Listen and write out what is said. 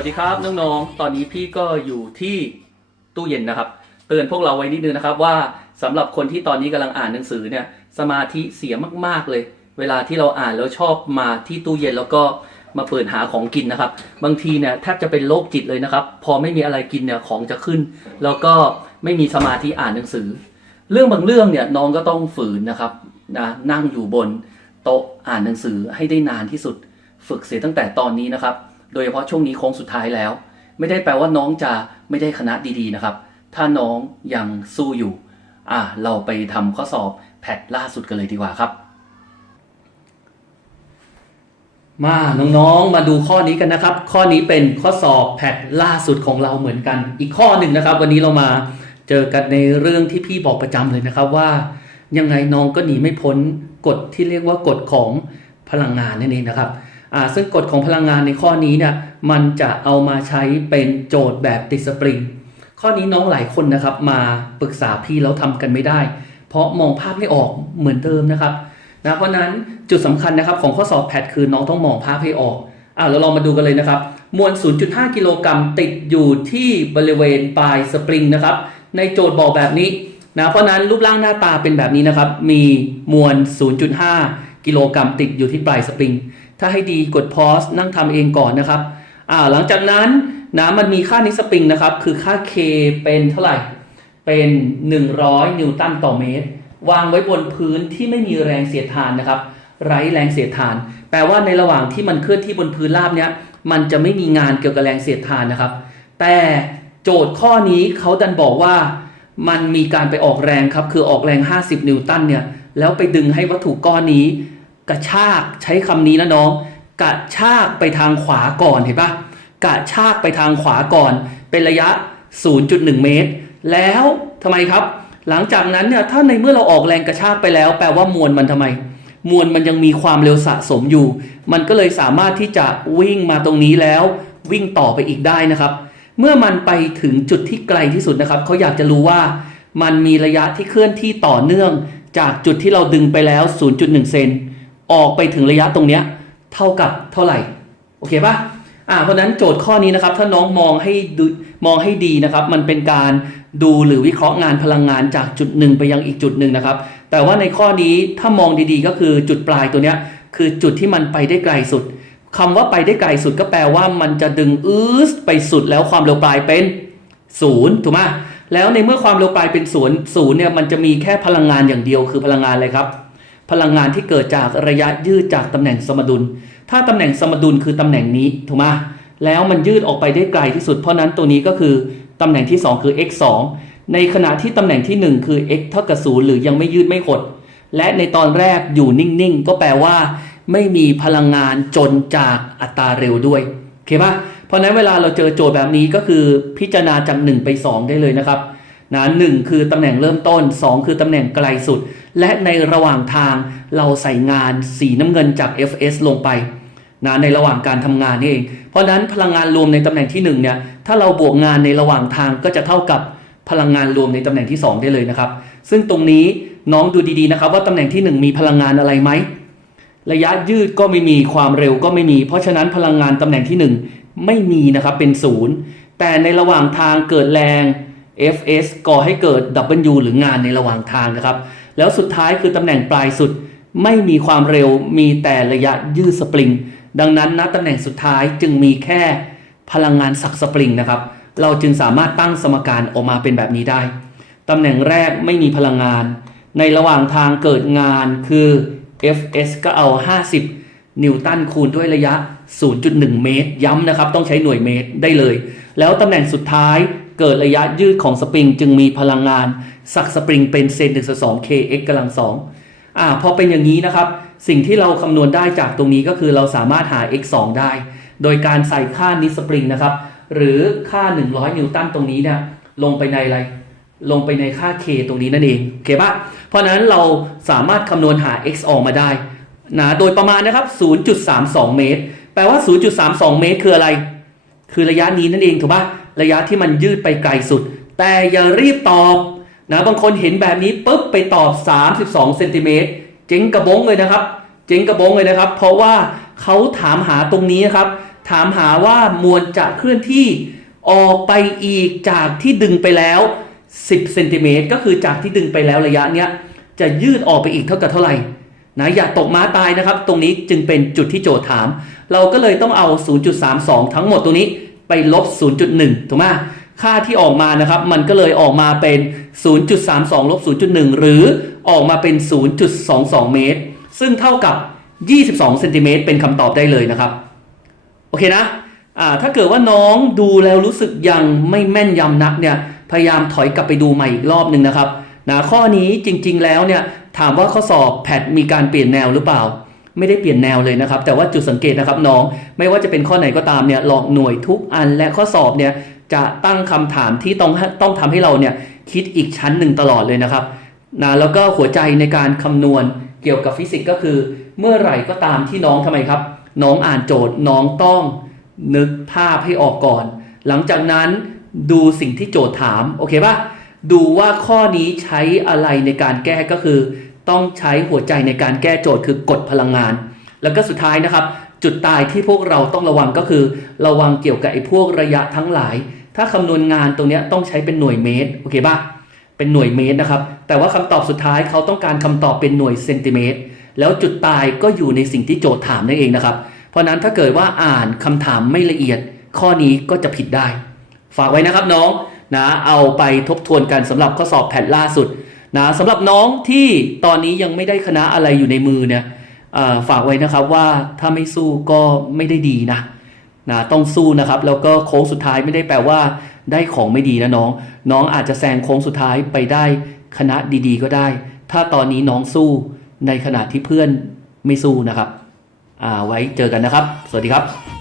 วัสดีครับน้องๆ ตอนนี้พี่ก็อยู่ที่ตู้เย็นนะครับ เตือนพวกเราไว้นิดนึงนะครับว่าสำหรับคนที่ตอนนี้กำลังอ่านหนังสือเนี่ยสมาธิเสียมากๆเลย เวลาที่เราอ่านแล้วชอบมาที่ตู้เย็นแล้วก็มาเปิดหาของกินนะครับ บางทีเนี่ยแทบจะเป็นโรคจิตเลยนะครับ พอไม่มีอะไรกินเนี่ยของจะขึ้น แล้วก็ไม่มีสมาธิอ่านหนังสือ เรื่องบางเรื่องเนี่ยน้องก็ต้องฝืนนะครับนะนั่งอยู่บนโต๊ะอ่านหนังสือให้ได้นานที่สุด ฝึกเสียตั้งแต่ตอนนี้นะครับ โดยเฉพาะช่วงนี้โค้งสุดท้ายแล้ว ไม่ได้แปลว่าน้องจะไม่ได้คณะดีๆนะครับ ถ้าน้องยังสู้อยู่อะเราไปทำข้อสอบแพทล่าสุดกันเลยดีกว่าครับ มาน้องๆมาดูข้อนี้กันนะครับ ข้อนี้เป็นข้อสอบแพทล่าสุดของเราเหมือนกัน อีกข้อหนึ่งนะครับ วันนี้เรามาเจอกันในเรื่องที่พี่บอกประจำเลยนะครับว่า ยังไงน้องก็หนีไม่พ้นกฎที่เรียกว่ากฎของพลังงานนั่นเองนะครับ ซึ่งกฎของพลังงานในข้อนี้เนี่ยมันจะเอามาใช้เป็นโจทย์แบบติดสปริง ข้อนี้น้องหลายคนนะครับมาปรึกษาพี่แล้วทำกันไม่ได้ เพราะมองภาพไม่ออกเหมือนเดิมนะครับนะเพราะนั้นจุดสำคัญนะครับของข้อสอบแพทคือน้องต้องมองภาพให้ออกอ่าเราลองมาดูกันเลยนะครับ มวล 0.5 กิโลกรัมติดอยู่ที่บริเวณปลายสปริงนะครับ ในโจทย์บอกแบบนี้นะเพราะฉะนั้นรูปร่างหน้าตาเป็นแบบนี้นะครับ มีมวล 0.5 กิโลกรัมติดอยู่ที่ปลายสปริง ถ้าให้ดีกดพอสนั่งทำเองก่อนนะครับอ่าหลังจากนั้นนะมันมีค่านิสปริงนะครับ คือค่า K เป็นเท่าไหร่ เป็น 100 นิวตันต่อเมตร วางไว้บนพื้นที่ไม่มีแรงเสียดทานนะครับ ไร้แรงเสียดทาน แปลว่าในระหว่างที่มันเคลื่อนที่บนพื้นราบเนี้ยมันจะไม่มีงานเกี่ยวกับแรงเสียดทานนะครับ แต่โจทย์ข้อนี้เขาดันบอกว่ามันมีการไปออกแรงครับ คือออกแรง 50 นิวตันเนี่ย แล้วไปดึงให้วัตถุก้อนนี้ กระชากใช้คำนี้นะน้อง กระชากไปทางขวาก่อนเห็นปะกระชากไปทางขวาก่อน เป็นระยะ 0.1 เมตร แล้วทำไมครับ หลังจากนั้นเนี่ยถ้าในเมื่อเราออกแรงกระชากไปแล้ว แปลว่ามวลมันทำไม มวลมันยังมีความเร็วสะสมอยู่ มันก็เลยสามารถที่จะวิ่งมาตรงนี้แล้ว วิ่งต่อไปอีกได้นะครับ เมื่อมันไปถึงจุดที่ไกลที่สุดนะครับเขาอยากจะรู้ว่ามันมีระยะที่เคลื่อนที่ต่อเนื่อง จากจุดที่เราดึงไปแล้ว 0.1 เซน ออกไปถึงระยะตรงเนี้ยเท่ากับเท่าไหร่โอเคปะอ่าเพราะนั้นโจทย์ข้อนี้นะครับถ้าน้องมองให้ดูมองให้ดีนะครับ มันเป็นการดูหรือวิเคราะห์งานพลังงานจากจุดหนึ่งไปยังอีกจุดหนึ่งนะครับ แต่ว่าในข้อนี้ถ้ามองดีๆ ก็คือจุดปลายตัวเนี้ยคือจุดที่มันไปได้ไกลสุดคำว่าไปได้ไกลสุดก็แปลว่ามันจะดึงอืสไปสุดแล้วความเร็วปลายเป็นศูนย์ถูกไหมแล้วในเมื่อความเร็วปลายเป็นศูนย์ศูนย์เนี่ยมันจะมีแค่พลังงานอย่างเดียวคือพลังงานอะไรครับ พลังงานที่เกิดจากระยะยืดจากตำแหน่งสมดุล ถ้าตำแหน่งสมดุลคือตำแหน่งนี้ถูกไหมแล้วมันยืดออกไปได้ไกลที่สุด เพราะนั้นตัวนี้ก็คือตำแหน่งที่ 2 คือ x 2ในขณะที่ตำแหน่งที่ 1 คือ x เท่ากับ0หรือยังไม่ยืดไม่หด และในตอนแรกอยู่นิ่งๆ ก็แปลว่า ไม่มีพลังงานจนจากอัตราเร็วด้วยโอเคปะเพราะนั้นเวลาเราเจอโจทย์แบบนี้ก็คือพิจารณาจาก1ไป 2 ได้เลยนะครับ นะหนึ่งคือตำแหน่งเริ่มต้น 2 คือตำแหน่งไกลสุด และในระหว่างทางเราใส่งานสีน้ำเงินจาก fs ลงไปนะในระหว่างการทำงานนี่เอง เพราะฉะนั้นพลังงานรวมในตำแหน่งที่1เนี่ยถ้าเราบวกงานในระหว่างทางก็จะเท่ากับพลังงานรวมในตำแหน่งที่ 2 ได้เลยนะครับ ซึ่งตรงนี้น้องดูดีๆนะครับว่าตำแหน่งที่ 1 มีพลังงานอะไรไหมระยะยืดก็ไม่มีความเร็วก็ไม่มี เพราะฉะนั้นพลังงานตำแหน่งที่ 1 ไม่มีนะครับเป็นศูนย์แต่ในระหว่างทางเกิดแรง Fs ก่อให้เกิด W หรืองานในระหว่างทางนะครับ แล้วสุดท้ายคือตำแหน่งปลายสุดไม่มีความเร็วมีแต่ระยะยืดสปริง ดังนั้นนะตำแหน่งสุดท้ายจึงมีแค่พลังงานสักสปริงนะครับ เราจึงสามารถตั้งสมการออกมาเป็นแบบนี้ได้ ตำแหน่งแรกไม่มีพลังงาน ในระหว่างทางเกิดงานคือ Fs ก็เอา 50 นิวตันคูณด้วยระยะ 0.1 เมตร ย้ำนะครับ ต้องใช้หน่วยเมตรได้เลย แล้วตำแหน่งสุดท้าย เกิดระยะยืดของสปริงจึงมีพลังงานสักสปริงเป็นเซนหนึ่งส่วนสอง kx กำลังสองอ่าพอเป็นอย่างนี้นะครับ สิ่งที่เราคำนวณได้จากตรงนี้ก็คือเราสามารถหา x 2ได้ โดยการใส่ค่านิสปริงนะครับ หรือค่า 100 นิวตันตรงนี้เนี่ยลงไปในอะไร ลงไปในค่า k ตรงนี้นั่นเองโอเคปะเพราะฉะนั้นเราสามารถคำนวณหา x ออกมาได้นะโดยประมาณนะครับ 0.32 เมตร แปลว่า 0.32 เมตรคืออะไร คือระยะนี้นั่นเองถูกปะ ระยะที่มันยืดไปไกลสุด แต่อย่ารีบตอบนะบางคนเห็นแบบนี้ปุ๊บไปตอบ 32เซนติเมตรเจ๊งกระบงเลยนะครับ เจ๊งกระบงเลยนะครับ เพราะว่าเขาถามหาตรงนี้ครับ ถามหาว่ามวลจะเคลื่อนที่ออกไปอีกจากที่ดึงไปแล้ว 10เซนติเมตรก็คือจากที่ดึงไปแล้วระยะเนี้ยจะยืดออกไปอีกเท่ากับเท่าไหร่นะอย่าตกม้าตายนะครับ ตรงนี้จึงเป็นจุดที่โจทย์ถาม เราก็เลยต้องเอา 0.32 ทั้งหมดตรงนี้ ไปลบ 0.1 ถูกไหมค่าที่ออกมานะครับ มันก็เลยออกมาเป็น 0.32ลบ0.1 หรือออกมาเป็น 0.22 เมตร ซึ่งเท่ากับ 22เซนติเมตรเป็นคำตอบได้เลยนะครับ โอเคนะถ้าเกิดว่าน้องดูแล้วรู้สึกยังไม่แม่นยำนักเนี่ย พยายามถอยกลับไปดูใหม่อีกรอบหนึ่งนะครับนะข้อนี้จริงๆแล้วเนี่ย ถามว่าข้อสอบแพทมีการเปลี่ยนแนวหรือเปล่า ไม่ได้เปลี่ยนแนวเลยนะครับ แต่ว่าจุดสังเกตนะครับน้อง ไม่ว่าจะเป็นข้อไหนก็ตามเนี่ยหลอกหน่วยทุกอันและข้อสอบเนี่ยจะตั้งคำถามที่ต้องต้องทำให้เราเนี่ยคิดอีกชั้นหนึ่งตลอดเลยนะครับนะแล้วก็หัวใจในการคำนวณเกี่ยวกับฟิสิกส์ก็คือ เมื่อไหร่ก็ตามที่น้องทำไมครับ น้องอ่านโจทย์น้องต้องนึกภาพให้ออกก่อน หลังจากนั้นดูสิ่งที่โจทย์ถามโอเคป่ะดูว่าข้อนี้ใช้อะไรในการแก้ก็คือ ต้องใช้หัวใจในการแก้โจทย์คือกดพลังงาน แล้วก็สุดท้ายนะครับ จุดตายที่พวกเราต้องระวังก็คือ ระวังเกี่ยวกับไอ้พวกระยะทั้งหลาย ถ้าคำนวณงานตรงนี้ต้องใช้เป็นหน่วยเมตรโอเคปะเป็นหน่วยเมตรนะครับ แต่ว่าคำตอบสุดท้ายเขาต้องการคำตอบเป็นหน่วยเซนติเมตรแล้วจุดตายก็อยู่ในสิ่งที่โจทย์ถามนั่นเองนะครับ เพราะนั้นถ้าเกิดว่าอ่านคำถามไม่ละเอียด ข้อนี้ก็จะผิดได้ ฝากไว้นะครับน้องนะเอาไปทบทวนกันสำหรับข้อสอบแผ่นล่าสุด นะสำหรับน้องที่ตอนนี้ยังไม่ได้คณะอะไรอยู่ในมือเนี่ยฝากไว้นะครับว่าถ้าไม่สู้ก็ไม่ได้ดีนะนะต้องสู้นะครับแล้วก็โค้งสุดท้ายไม่ได้แปลว่า ได้ของไม่ดีนะน้อง น้องอาจจะแซงโค้งสุดท้ายไปได้คณะดีๆ ก็ได้ ถ้าตอนนี้น้องสู้ในขณะที่เพื่อนไม่สู้นะครับอ่าไว้เจอกันนะครับ สวัสดีครับ